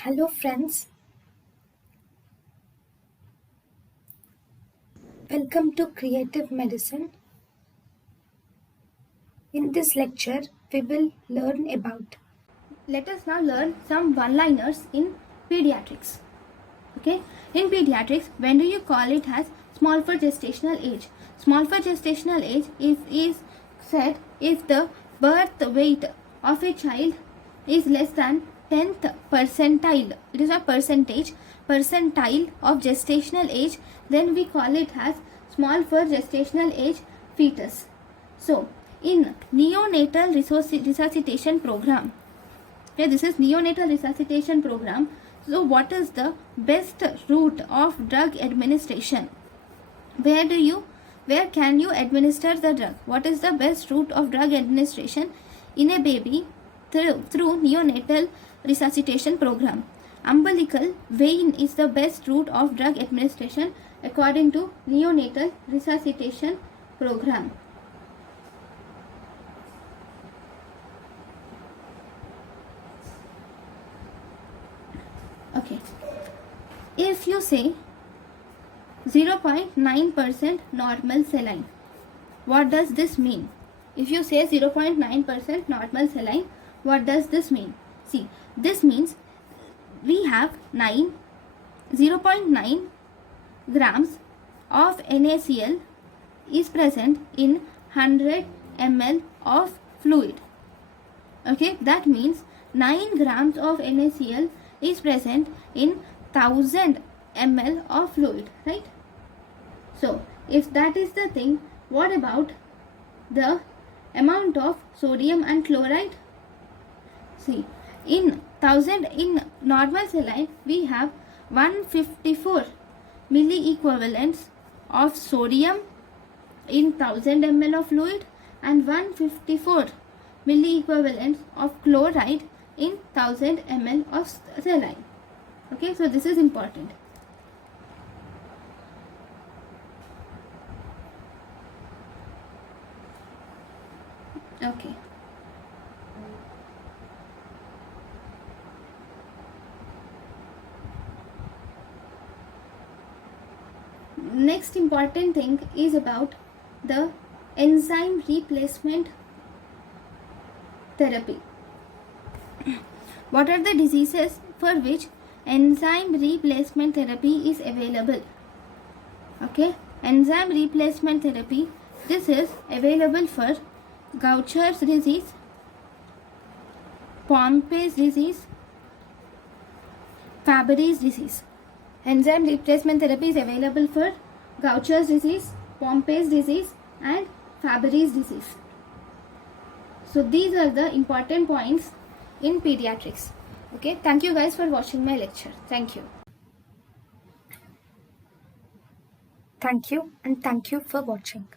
Hello friends, welcome to Creative Medicine. In this lecture, we will learn about. Let us now learn some one-liners in pediatrics. Okay, in pediatrics, when do you call it as small for gestational age? Small for gestational age is said if the birth weight of a child is less than 10th percentile. It is a percentile of gestational age. Then we call it as small for gestational age fetus. So, in neonatal resuscitation program. Okay, this is neonatal resuscitation program. So what is the best route of drug administration? Where can you administer the drug? What is the best route of drug administration in a baby through neonatal resuscitation program? Umbilical vein is the best route of drug administration according to neonatal resuscitation program. Okay, if you say 0.9% normal saline, what does this mean? If you say 0.9% normal saline, what does this mean? See, this means we have 0.9 grams of NaCl is present in 100 ml of fluid. Okay, that means 9 grams of NaCl is present in 1000 ml of fluid, right? So if that is the thing, what about the amount of sodium and chloride? See, in normal saline we have 154 milliequivalents of sodium in 1000 ml of fluid and 154 milliequivalents of chloride in 1000 ml of saline. Okay, so this is important. Okay. Next important thing is about the enzyme replacement therapy. What are the diseases for which enzyme replacement therapy is available? Okay, enzyme replacement therapy, this is available for Gaucher's disease, Pompe's disease, Fabry's disease. Enzyme replacement therapy is available for Gaucher's disease, Pompe's disease and Fabry's disease. So these are the important points in pediatrics. Okay, thank you guys for watching my lecture. Thank you. Thank you and thank you for watching.